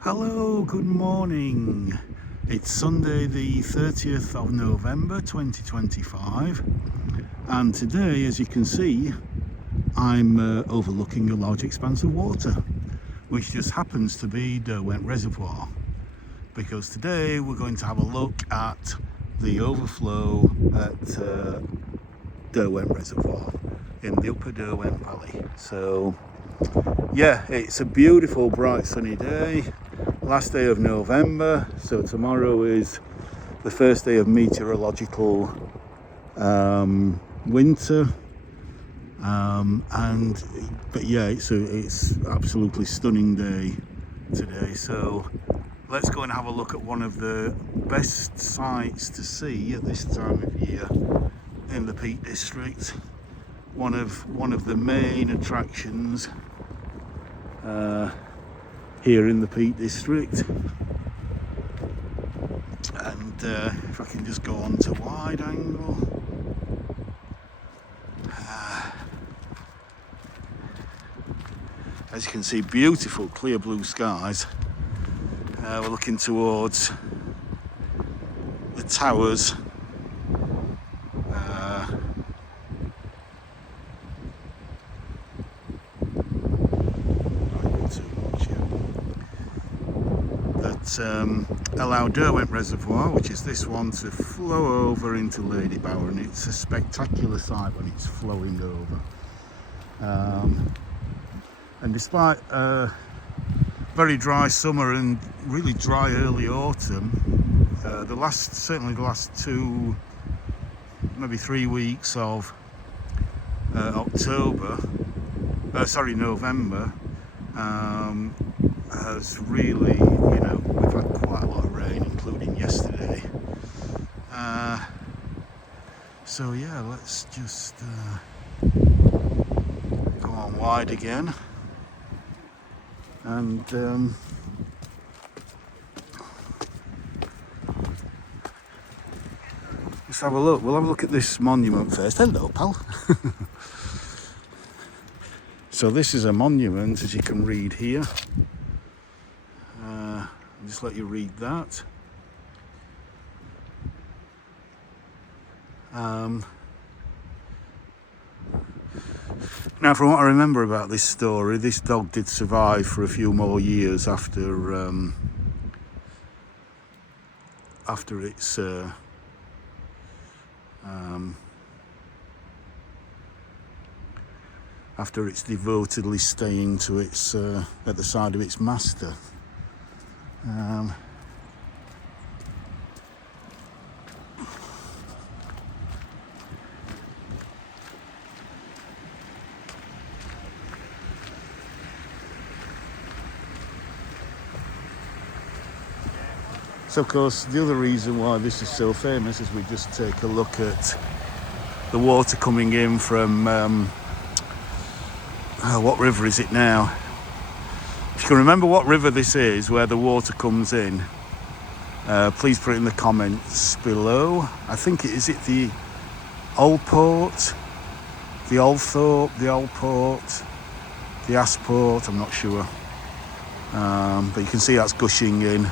Hello, good morning. It's Sunday the 30th of November 2025, and today, as you can see, I'm overlooking a large expanse of water, which just happens to be Derwent Reservoir, because today we're going to have a look at the overflow at Derwent Reservoir in the upper Derwent Valley. So yeah, it's a beautiful bright sunny day, last day of November, so tomorrow is the first day of meteorological winter, but yeah, it's absolutely stunning day today. So let's go and have a look at one of the best sights to see at this time of year in the Peak District. One of the main attractions here in the Peak District. And if I can just go on to wide angle. As you can see, beautiful clear blue skies. We're looking towards the towers. Allow Derwent Reservoir, which is this one, to flow over into Lady Bower, and it's a spectacular sight when it's flowing over. And despite a very dry summer and really dry early autumn, certainly the last 2, maybe 3 weeks of November, has really, we've had quite a lot of rain, including yesterday. So yeah, let's just go on wide again, and let's have a look. We'll have a look at this monument first. Hello, pal. So this is a monument, as you can read here. I'll just let you read that. Now, from what I remember about this story, this dog did survive for a few more years after its after it's devotedly staying to its at the side of its master. So of course, the other reason why this is so famous is we just take a look at the water coming in from what river is it now? If you can remember what river this is, where the water comes in, please put it in the comments below. I think is it the Oldport, the Althorpe, the Oldport, the Asport, I'm not sure. But you can see that's gushing in.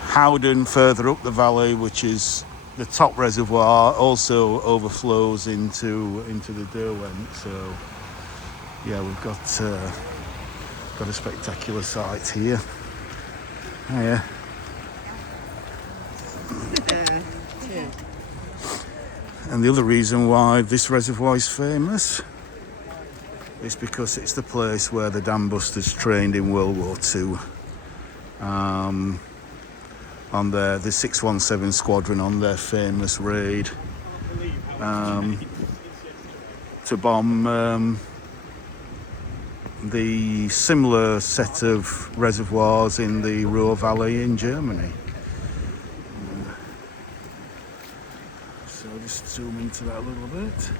Howden, further up the valley, which is the top reservoir, also overflows into the Derwent. So yeah, we've got a spectacular sight here. Yeah. And the other reason why this reservoir is famous is because it's the place where the Dambusters trained in World War II. On the 617 Squadron on their famous raid to bomb the similar set of reservoirs in the Ruhr Valley in Germany. So I'll just zoom into that a little bit.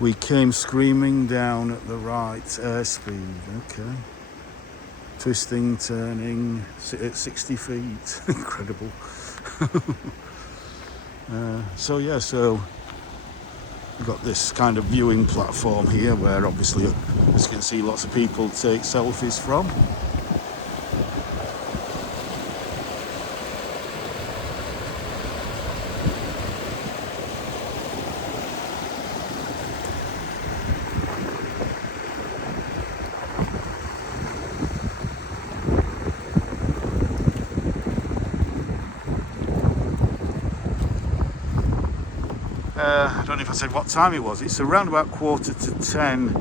We came screaming down at the right airspeed, okay. twisting, turning at 60 feet. Incredible. So yeah, so we've got this kind of viewing platform here where obviously, as you can see, lots of people take selfies from. I don't know if I said what time it was. It's around about 9:45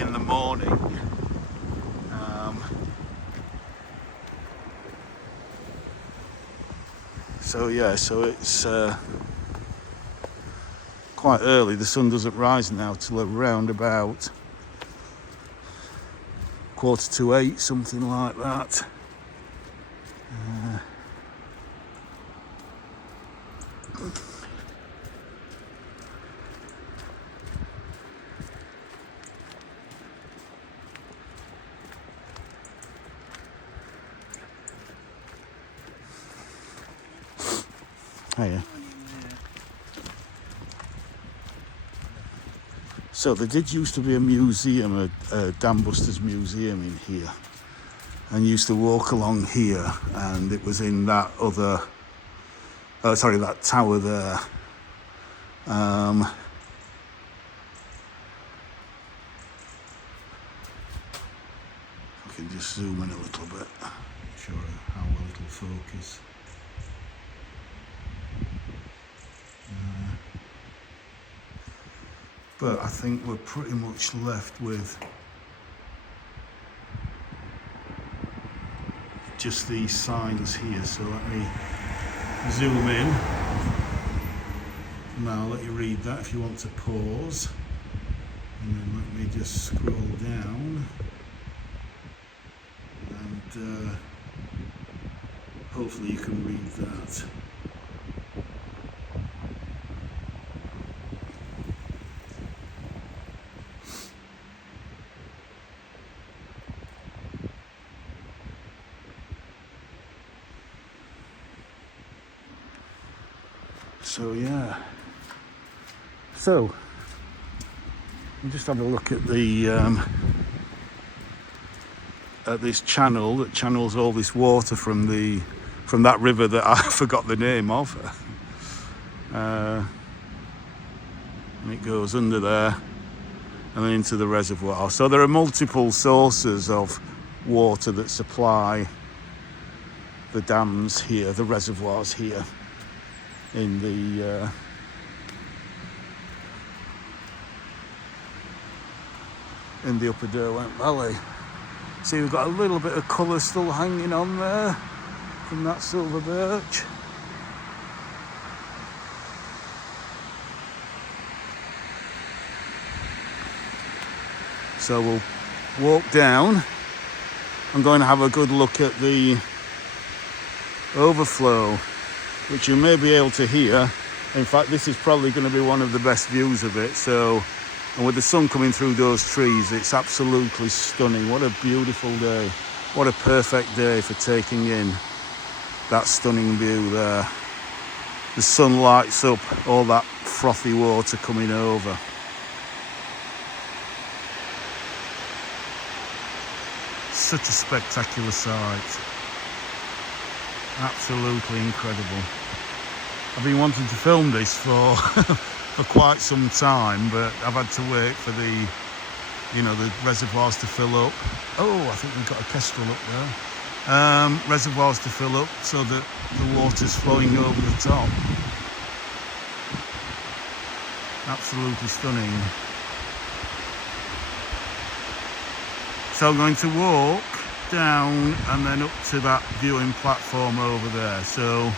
in the morning. So yeah, so it's quite early. The sun doesn't rise now till around about 7:45, something like that. Hiya. So there did used to be a museum, a Dambusters museum in here, and used to walk along here, and it was in that other, that tower there. I can just zoom in a little bit, show how well it'll focus. But I think we're pretty much left with just these signs here. So let me zoom in. Now I'll let you read that if you want to pause. And then let me just scroll down. And hopefully you can read that. So yeah, so we'll just have a look at the at this channel that channels all this water from that river that I forgot the name of, and it goes under there and then into the reservoir. So there are multiple sources of water that supply the dams here, the reservoirs here in the upper Derwent Valley. See, we've got a little bit of colour still hanging on there from that silver birch. So we'll walk down. I'm going to have a good look at the Overflow, which you may be able to hear. In fact, this is probably going to be one of the best views of it. So, and with the sun coming through those trees, it's absolutely stunning. What a beautiful day. What a perfect day for taking in that stunning view there. The sun lights up all that frothy water coming over. Such a spectacular sight. Absolutely incredible. I've been wanting to film this for for quite some time, but I've had to wait for the reservoirs to fill up. Oh, I think we've got a kestrel up there. Reservoirs to fill up so that the water's flowing over the top. Absolutely stunning. So I'm going to walk down and then up to that viewing platform over there. So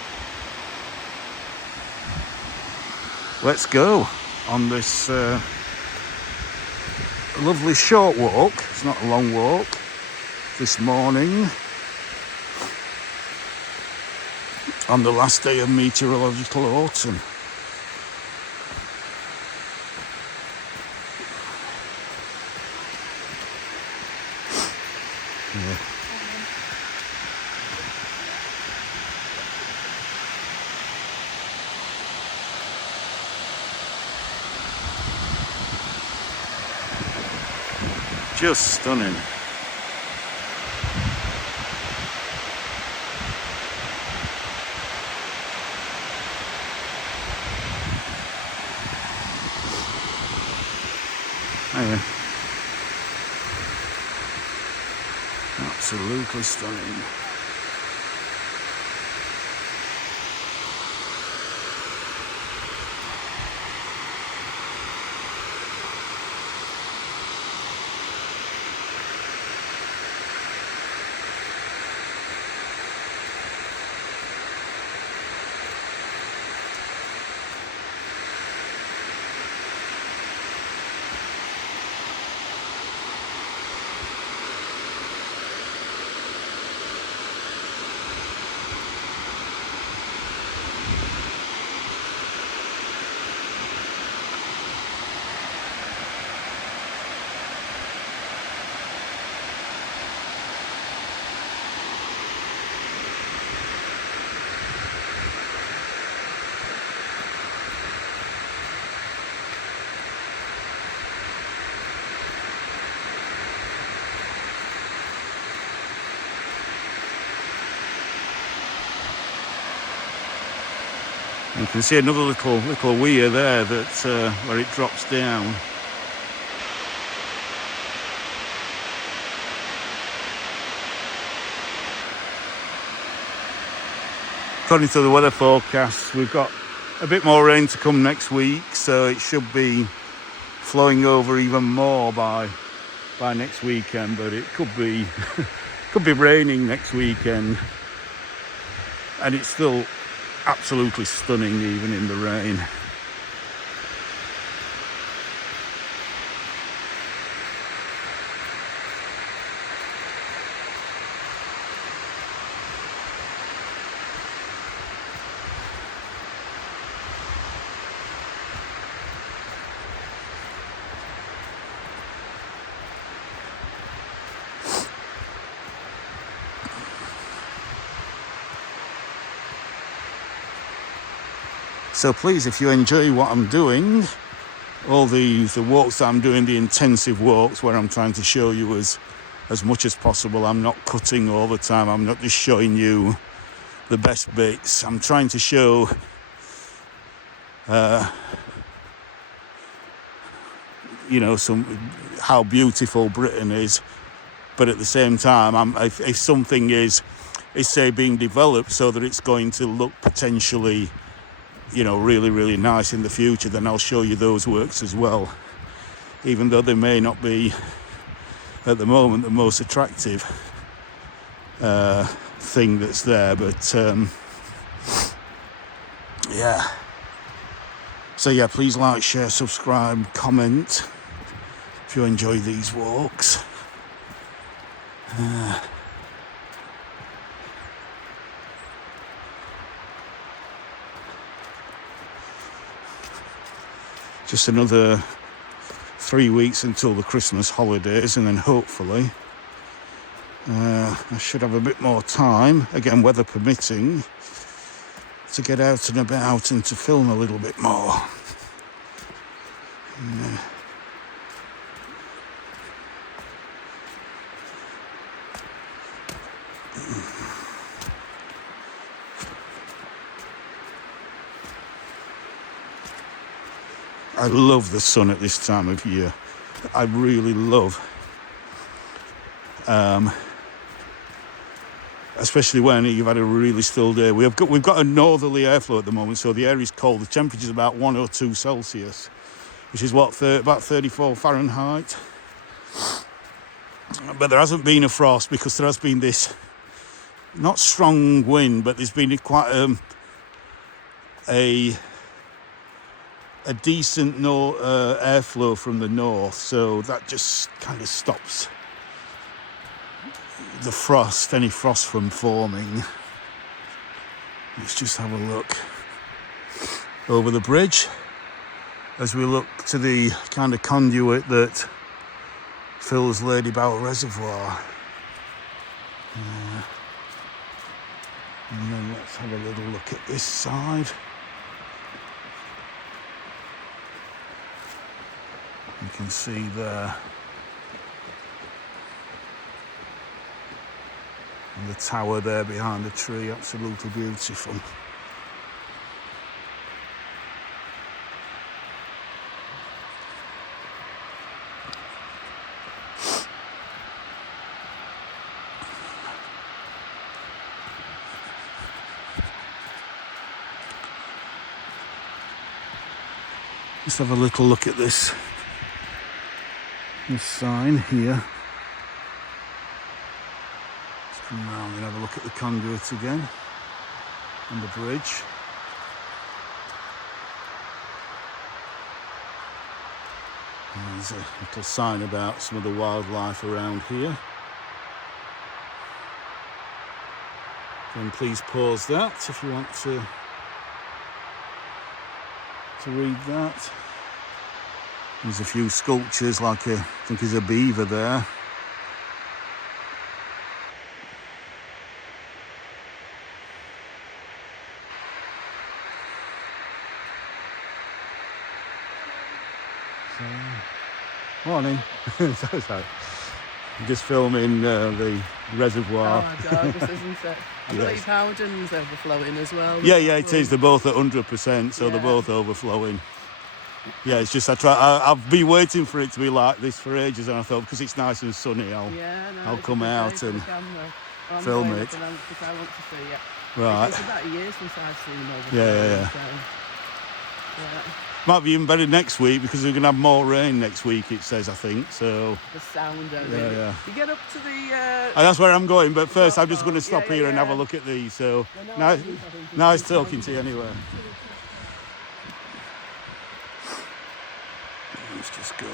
let's go on this lovely short walk. It's not a long walk this morning on the last day of meteorological autumn. Yeah. Just stunning. Yeah. Absolutely stunning. You can see another little weir there that where it drops down. According to the weather forecast, we've got a bit more rain to come next week, so it should be flowing over even more by next weekend. But it could be could be raining next weekend, and it's still absolutely stunning even in the rain. So please, if you enjoy what I'm doing, all the walks that I'm doing, the intensive walks where I'm trying to show you as much as possible, I'm not cutting all the time, I'm not just showing you the best bits, I'm trying to show how beautiful Britain is, but at the same time, if something is say being developed so that it's going to look potentially really, really nice in the future, then I'll show you those works as well, even though they may not be at the moment the most attractive thing that's there. But yeah, so yeah, please like, share, subscribe, comment if you enjoy these walks. Just another 3 weeks until the Christmas holidays, and then hopefully I should have a bit more time, again weather permitting, to get out and about and to film a little bit more. I love the sun at this time of year. I really love, especially when you've had a really still day. We've got a northerly airflow at the moment, so the air is cold. The temperature's about 1 or 2 Celsius, which is about 34 Fahrenheit. But there hasn't been a frost because there has been this not strong wind, but there's been quite a decent airflow from the north, so that just kind of stops any frost from forming. Let's just have a look over the bridge as we look to the kind of conduit that fills Derwent Reservoir. And then let's have a little look at this side. You can see there And the tower there behind the tree, absolutely beautiful. Let's have a little look at this sign here. Let's come round and have a look at the conduit again and the bridge. And there's a little sign about some of the wildlife around here. Then please pause that if you want to read that. There's a few sculptures, like I think there's a beaver there. So, morning. Sorry. I'm just filming the reservoir. Oh, gorgeous, isn't it? I believe Howden's overflowing as well. Yeah, it is. They're both at 100%, so they're both overflowing. Yeah, it's just I've been waiting for it to be like this for ages, and I thought because it's nice and sunny, I'll come out and film it. Because I want to see it. Right. It's about a year since I've seen overflowing. Yeah. So, yeah. Might be even better next week because we're going to have more rain next week, it says, I think. So The sound of it. Yeah. You get up to the... and that's where I'm going, but first I'm just going to stop here and have a look at these. So nice talking to you anyway. Let's just go on.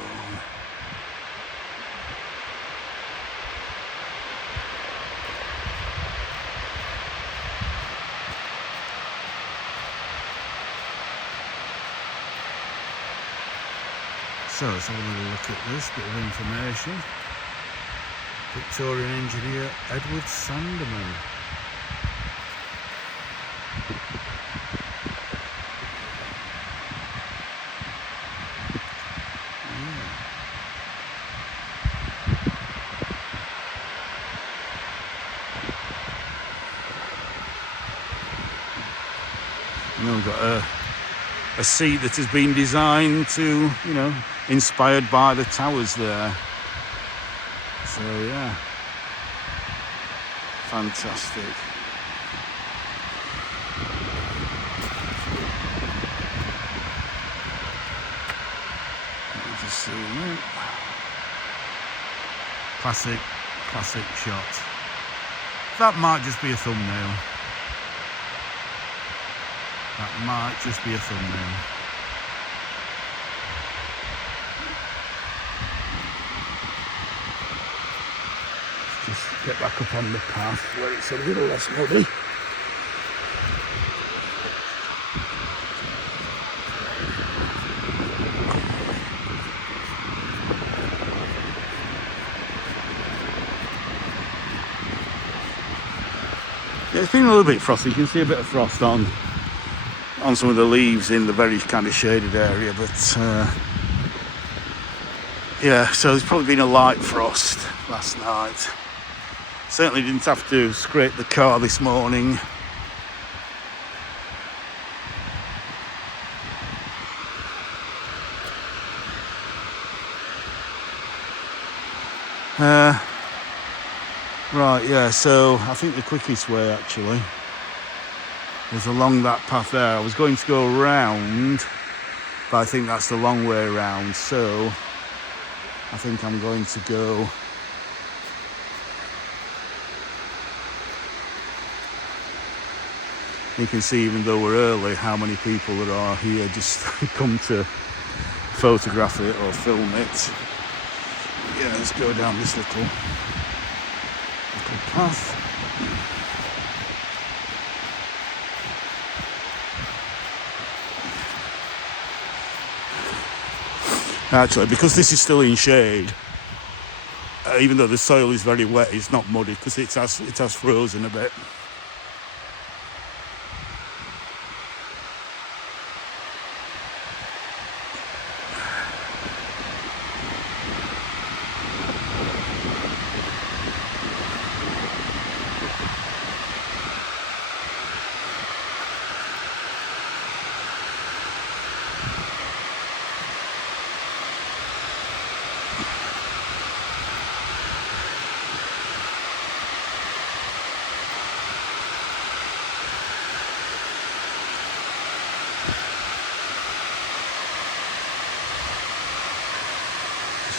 So let's have a little look at this bit of information. Victorian engineer Edward Sandeman. And then we've got a seat that has been designed to, inspired by the towers there. So yeah, fantastic. Let me just zoom in. Classic shot. That might just be a thumbnail. That might just be a thumbnail. Let's just get back up on the path where it's a little less muddy. Yeah, it's been a little bit frosty. You can see a bit of frost on some of the leaves in the very kind of shaded area, but yeah, so there's probably been a light frost last night. Certainly didn't have to scrape the car this morning. Right, yeah, so I think the quickest way actually was along that path there. I was going to go around, but I think that's the long way around, so I think I'm going to go you can see, even though we're early, how many people there are here just come to photograph it or film it. Yeah, let's go down this little path. Actually, because this is still in shade, even though the soil is very wet, it's not muddy because it has frozen a bit.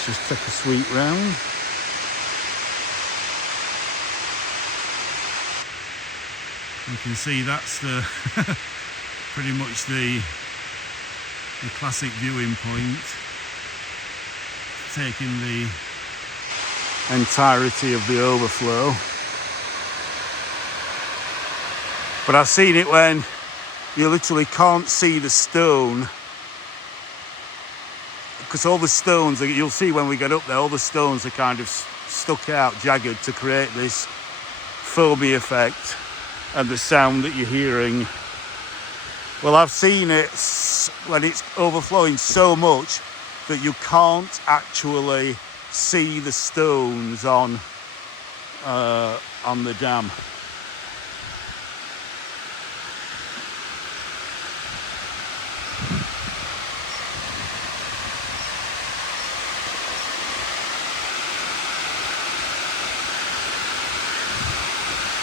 Let's just take a sweep round. You can see that's the pretty much the classic viewing point, taking the entirety of the overflow. But I've seen it when you literally can't see the stone, because all the stones, you'll see when we get up there, all the stones are kind of stuck out, jagged, to create this foamy effect and the sound that you're hearing. Well, I've seen it when it's overflowing so much that you can't actually see the stones on the dam.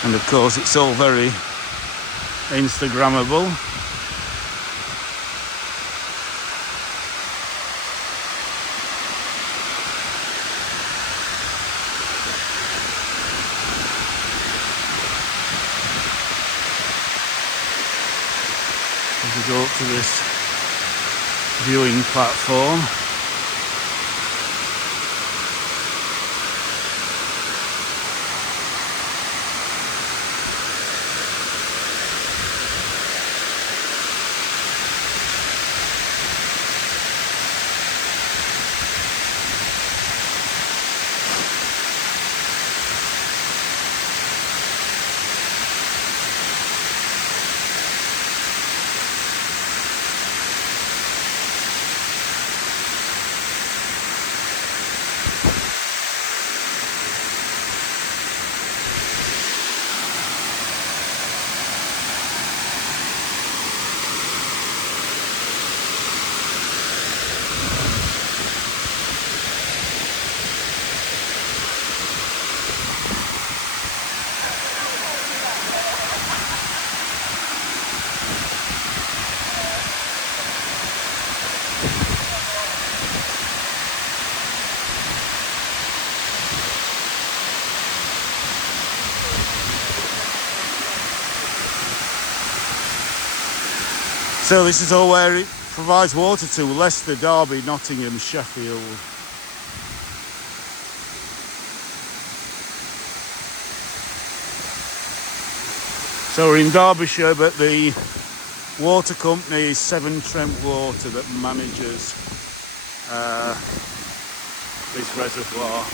And of course it's all very Instagrammable. As we go up to this viewing platform. So this is all where it provides water to: Leicester, Derby, Nottingham, Sheffield. So we're in Derbyshire, but the water company is Severn Trent Water that manages this reservoir.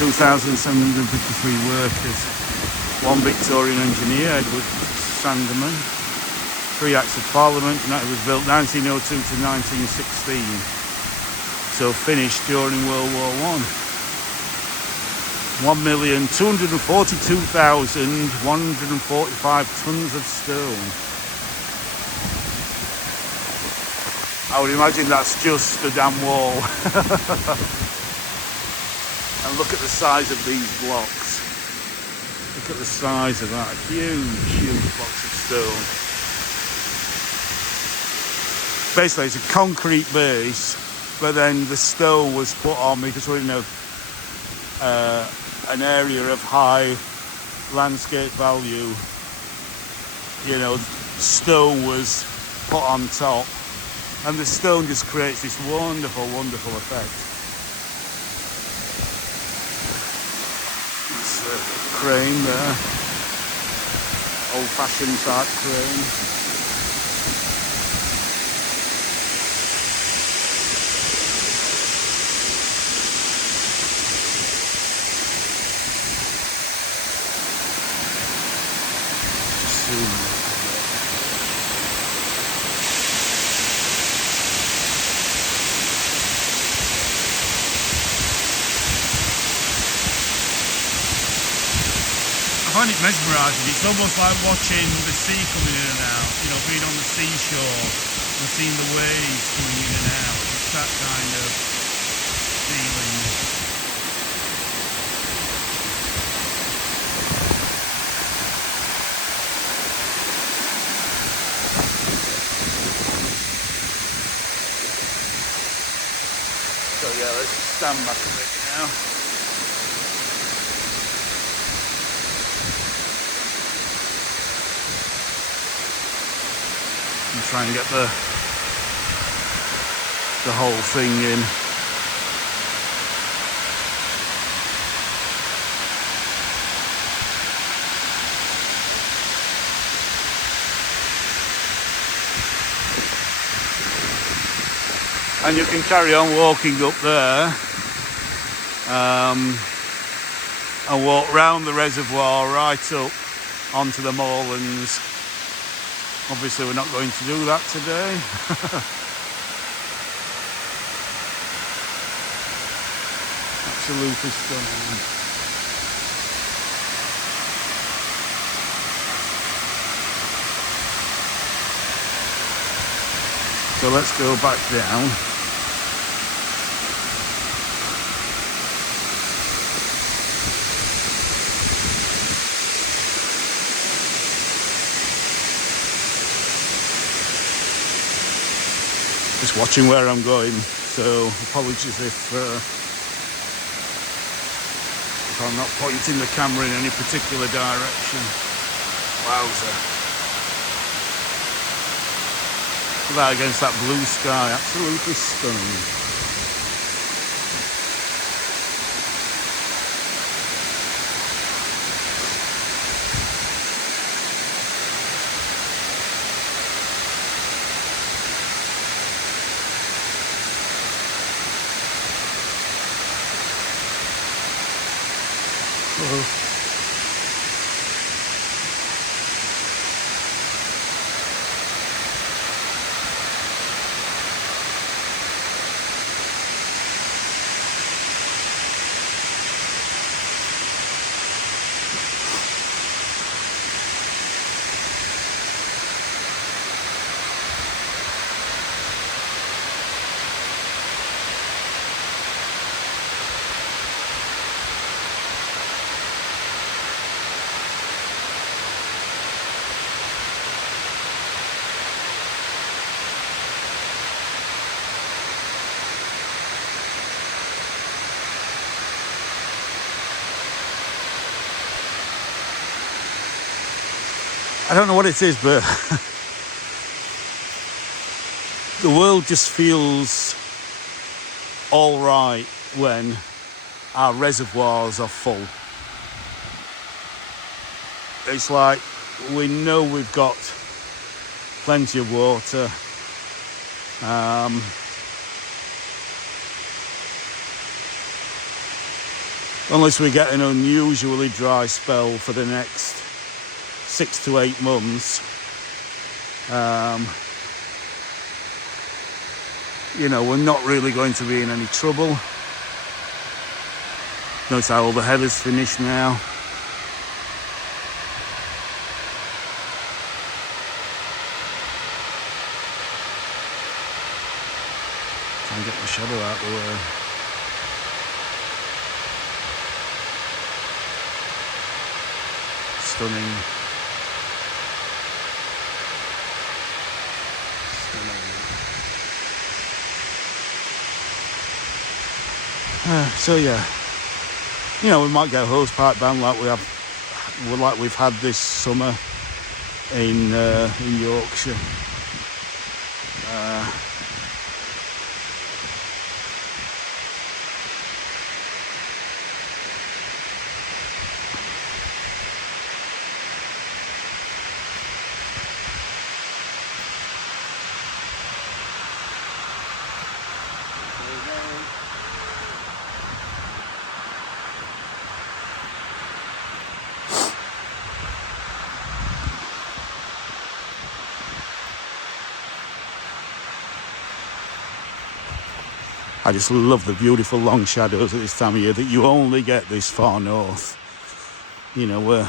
2,753 workers, one Victorian engineer, Edward Sandeman, 3 Acts of Parliament, and that was built 1902 to 1916, so finished during World War I. 1,242,145 tonnes of stone. I would imagine that's just the dam wall. And look at the size of these blocks. Look at the size of that huge blocks of stone. Basically, it's a concrete base, but then the stone was put on because we're in an area of high landscape value. You know, stone was put on top, and the stone just creates this wonderful effect. Crane there, old-fashioned type crane. Just zoom. I find it mesmerising. It's almost like watching the sea coming in and out, you know, being on the seashore and seeing the waves coming in and out. It's that kind of feeling. So yeah, let's stand back a bit now. And try and get the whole thing in. And you can carry on walking up there and walk round the reservoir right up onto the moorlands. Obviously we're not going to do that today. Absolutely stunning. So let's go back down. Just watching where I'm going, so apologies if I'm not pointing the camera in any particular direction. Wowzer. Look at that against that blue sky, absolutely stunning. I don't know what it is, but the world just feels all right when our reservoirs are full. It's like we know we've got plenty of water. Unless we get an unusually dry spell for the next 6 to 8 months, you know, we're not really going to be in any trouble. Notice how all the heather's finished now. Try and get my shadow out of the way. Stunning. So yeah, you know, we might get a hosepipe ban like we've had this summer in Yorkshire. I just love the beautiful long shadows at this time of year that you only get this far north. You know, we're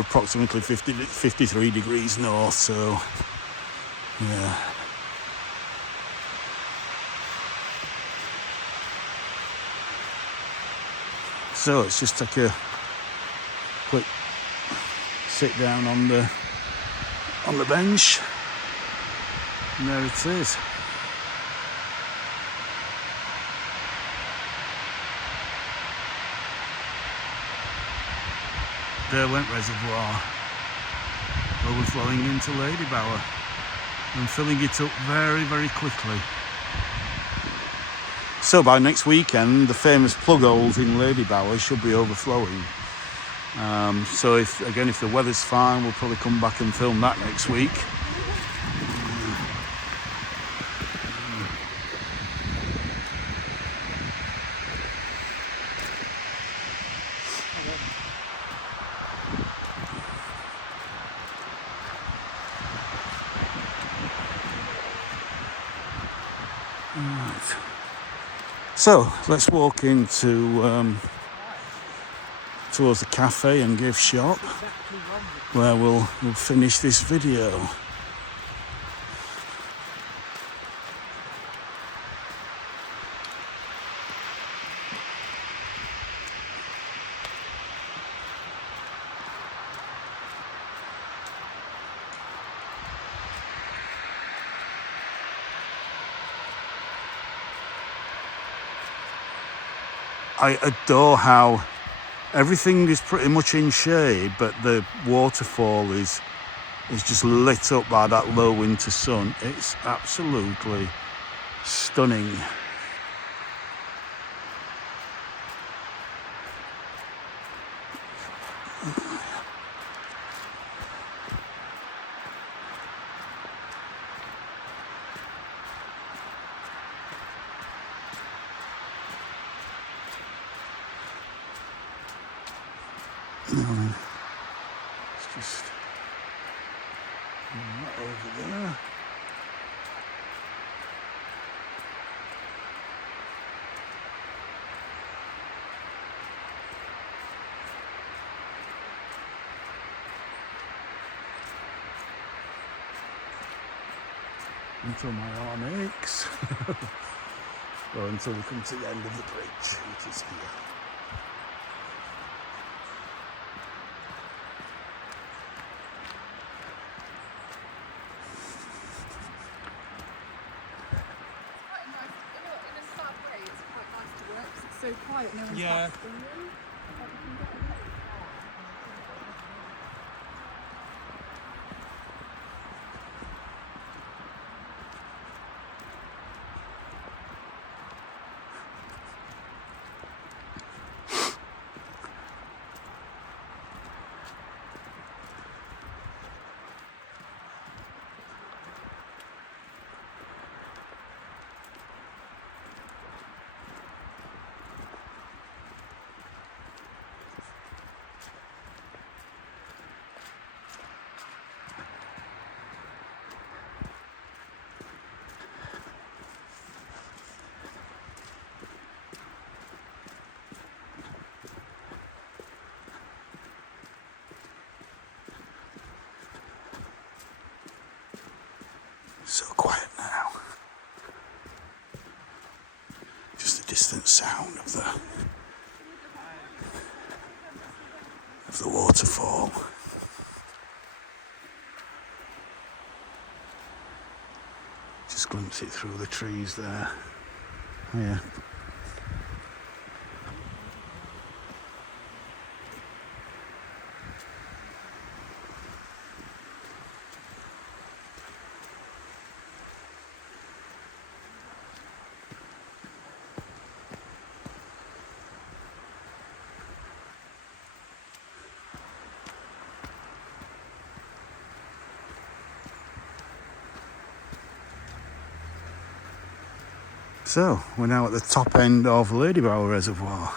approximately 53 degrees north, so yeah. So let's just take a quick sit down on the bench, and there it is. Derwent Reservoir, overflowing into Ladybower and filling it up very, very quickly. So by next weekend, the famous plug holes in Ladybower should be overflowing. So if the weather's fine, we'll probably come back and film that next week. Right. So let's walk into towards the cafe and gift shop, where we'll finish this video. I adore how everything is pretty much in shade, but the waterfall is just lit up by that low winter sun. It's absolutely stunning. It's just over there. Until my arm aches. Or until we come to the end of the bridge, which is here. So quiet, no one's Yeah. So quiet now. Just the distant sound of the waterfall. Just glimpse it through the trees there. Oh, yeah. So, we're now at the top end of Ladybower Reservoir.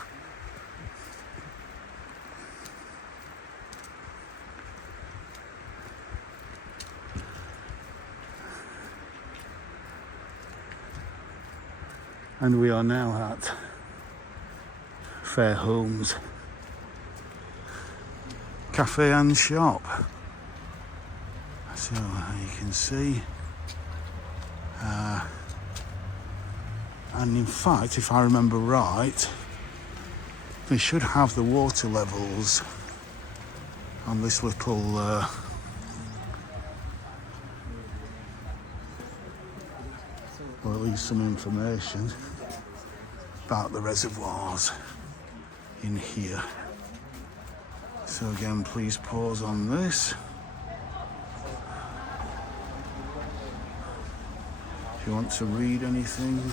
And we are now at Fairholmes Cafe and Shop. So, you can see and in fact, if I remember right, they should have the water levels on this little or at least some information about the reservoirs in here. So again, please pause on this. If you want to read anything.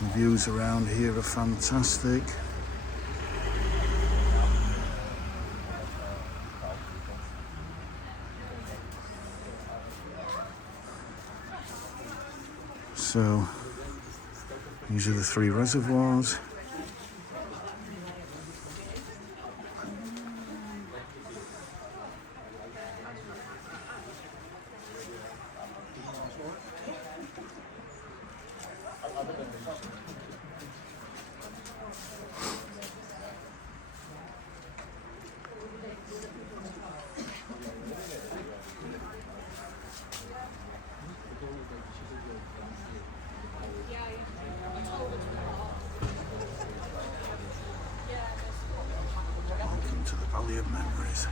The views around here are fantastic. So these are the 3 reservoirs. Welcome to the Valley of Memories.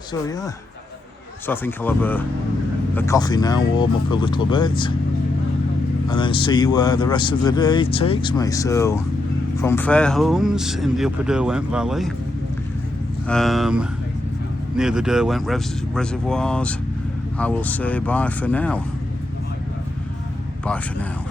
So yeah, so I think I'll have a coffee now, warm up a little bit, and then see where the rest of the day takes me. So from Fairholmes in the upper Derwent Valley, near the Derwent Reservoirs, I will say bye for now. Bye for now.